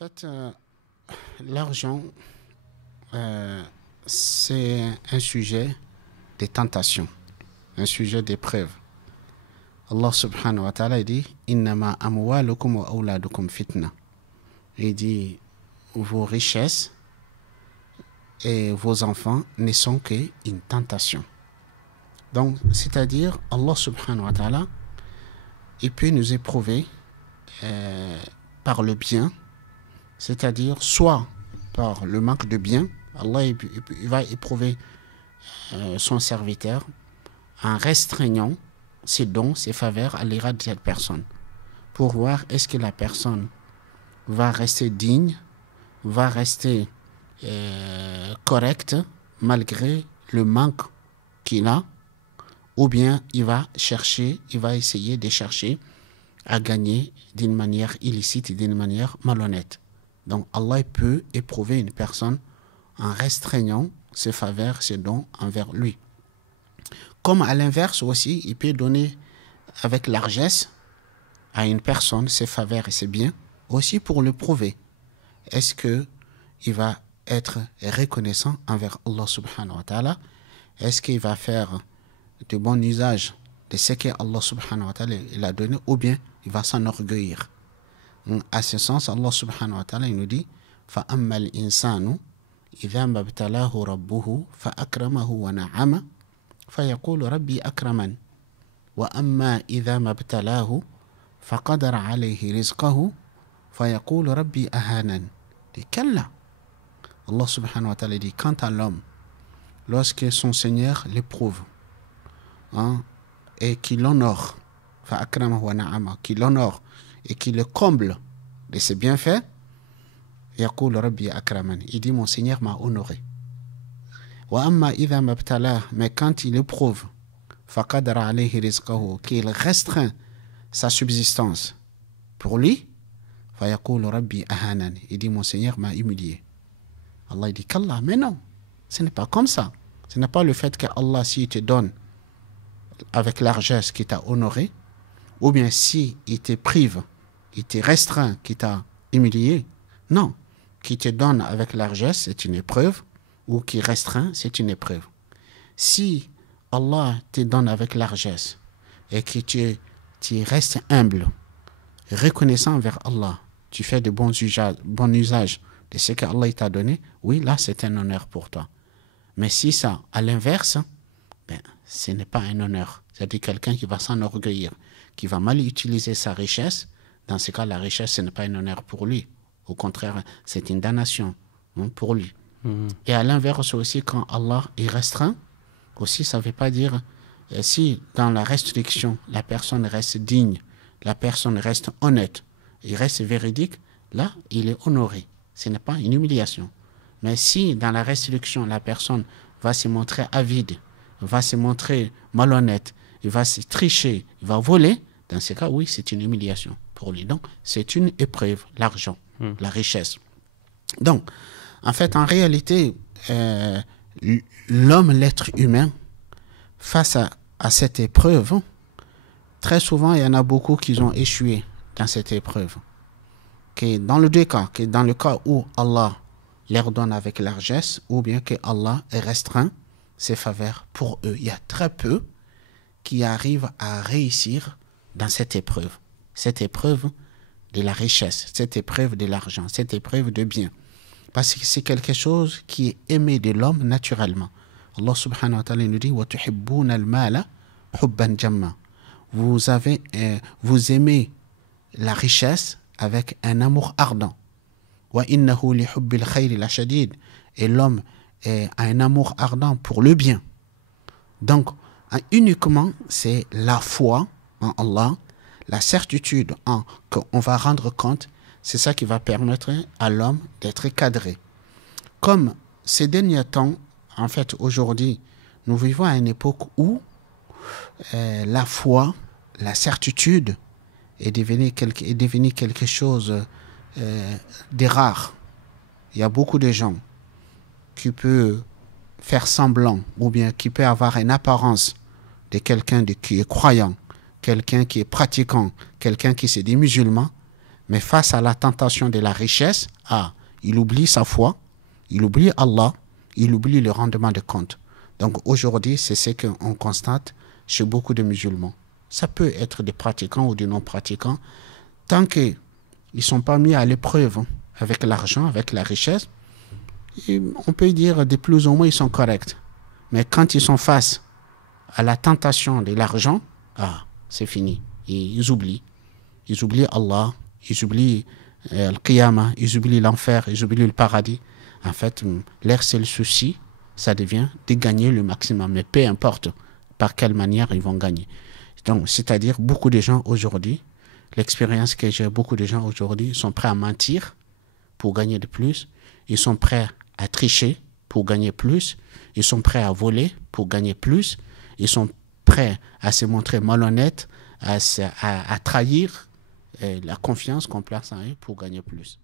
fait, l'argent, c'est un sujet de tentation, un sujet d'épreuve. Allah subhanahu wa ta'ala dit Innama amwalukum wa awladukum fitna. Il dit vos richesses et vos enfants ne sont qu'une tentation. Donc, c'est-à-dire, Allah subhanahu wa ta'ala, il peut nous éprouver par le bien, c'est-à-dire soit par le manque de bien, Allah il va éprouver son serviteur en restreignant ses dons, ses faveurs à l'égard de cette personne, pour voir est-ce que la personne va rester digne, va rester correcte malgré le manque qu'il a, ou bien il va essayer de chercher à gagner d'une manière illicite, d'une manière malhonnête. Donc Allah peut éprouver une personne en restreignant ses faveurs, ses dons envers lui. Comme à l'inverse aussi, il peut donner avec largesse à une personne ses faveurs et ses biens, aussi pour le prouver. Est-ce qu'il va être reconnaissant envers Allah subhanahu wa ta'ala? Est-ce qu'il va faire de bon usage de ce que Allah subhanahu wa ta'ala il a donné, ou bien il va s'enorgueillir? À ce sens, Allah subhanahu wa ta'ala il nous dit فَأَمَّا الْإِنسَانُ إِذَا مَا ابْتَلَاهُ رَبُّهُ فَأَكْرَمَهُ وَنَعَمَهُ فَيَقُولُ رَبِّي أَكْرَمَنِ وَأَمَّا إِذَا مَا ابْتَلَاهُ فَقَدَرَ عَلَيْهِ رِزْقَهُ فَيَقُولُ رَبِّي أَهَانَنِ. كلا. Allah subhanahu wa ta'ala dit quant à l'homme, lorsque son Seigneur l'éprouve et qu'il l'honore, qu'il l'honore et qu'il le comble de ses bienfaits, il dit mon Seigneur m'a honoré. Mais quand il éprouve qu'il restreint sa subsistance pour lui, il dit mon Seigneur m'a humilié. Allah dit qu'Allah, mais non, ce n'est pas comme ça. Ce n'est pas le fait que Allah, s'il te donne avec largesse, qui t'a honoré, ou bien si il te prive, il te restreint, qui t'a humilié. Non, qui te donne avec largesse, c'est une épreuve, ou qui restreint, c'est une épreuve. Si Allah te donne avec largesse et que tu restes humble, reconnaissant envers Allah, tu fais de bon usage de ce que Allah t'a donné, oui, là, c'est un honneur pour toi. Mais si ça, à l'inverse, ce n'est pas un honneur. C'est-à-dire quelqu'un qui va s'enorgueillir, qui va mal utiliser sa richesse. Dans ce cas, la richesse, ce n'est pas un honneur pour lui. Au contraire, c'est une damnation pour lui. Et à l'inverse aussi, quand Allah est restreint, aussi, ça ne veut pas dire si dans la restriction, la personne reste digne, la personne reste honnête, il reste véridique, là, il est honoré. Ce n'est pas une humiliation. Mais si dans la restriction, la personne va se montrer avide, va se montrer malhonnête, il va se tricher, il va voler, dans ce cas, oui, c'est une humiliation pour lui. Donc, c'est une épreuve, l'argent, la richesse. Donc, en fait, en réalité, l'homme, l'être humain, face à cette épreuve, très souvent, il y en a beaucoup qui ont échoué dans cette épreuve. Dans le deux cas, dans le cas où Allah leur donne avec largesse, ou bien que Allah restreint ses faveurs pour eux. Il y a très peu qui arrivent à réussir dans cette épreuve de la richesse, cette épreuve de l'argent, cette épreuve de bien. Parce que c'est quelque chose qui est aimé de l'homme naturellement. Allah subhanahu wa ta'ala nous dit وَتُحِبُّونَ الْمَالَ حُبًّا جَمًّا. Vous aimez la richesse avec un amour ardent. وَإِنَّهُ لِحُبِّ الْخَيْرِ لَشَدِيدٌ. Et l'homme a un amour ardent pour le bien. Donc, uniquement, c'est la foi en Allah, la certitude qu'on va rendre compte, c'est ça qui va permettre à l'homme d'être cadré. Comme ces derniers temps, en fait, aujourd'hui, nous vivons à une époque où la foi, la certitude est devenue quelque chose de rare. Il y a beaucoup de gens qui peuvent faire semblant ou bien qui peut avoir une apparence de quelqu'un qui est croyant, quelqu'un qui est pratiquant, quelqu'un qui se dit musulman, Mais face à la tentation de la richesse, il oublie sa foi, il oublie Allah, il oublie le rendement de compte. Donc aujourd'hui, c'est ce qu'on constate chez beaucoup de musulmans. Ça peut être des pratiquants ou des non-pratiquants. Tant qu'ils ne sont pas mis à l'épreuve avec l'argent, avec la richesse, on peut dire de plus ou moins ils sont corrects. Mais quand ils sont face à la tentation de l'argent, c'est fini. Ils oublient. Ils oublient Allah, ils oublient le Qiyamah, ils oublient l'enfer, ils oublient le paradis. En fait, leur seul souci, ça devient de gagner le maximum. Mais peu importe par quelle manière ils vont gagner. Donc, c'est-à-dire, beaucoup de gens aujourd'hui, l'expérience que j'ai, beaucoup de gens aujourd'hui sont prêts à mentir pour gagner de plus. Ils sont prêts à tricher pour gagner plus. Ils sont prêts à voler pour gagner plus. Ils sont prêts à se montrer malhonnêtes, à trahir la confiance qu'on place en eux pour gagner plus.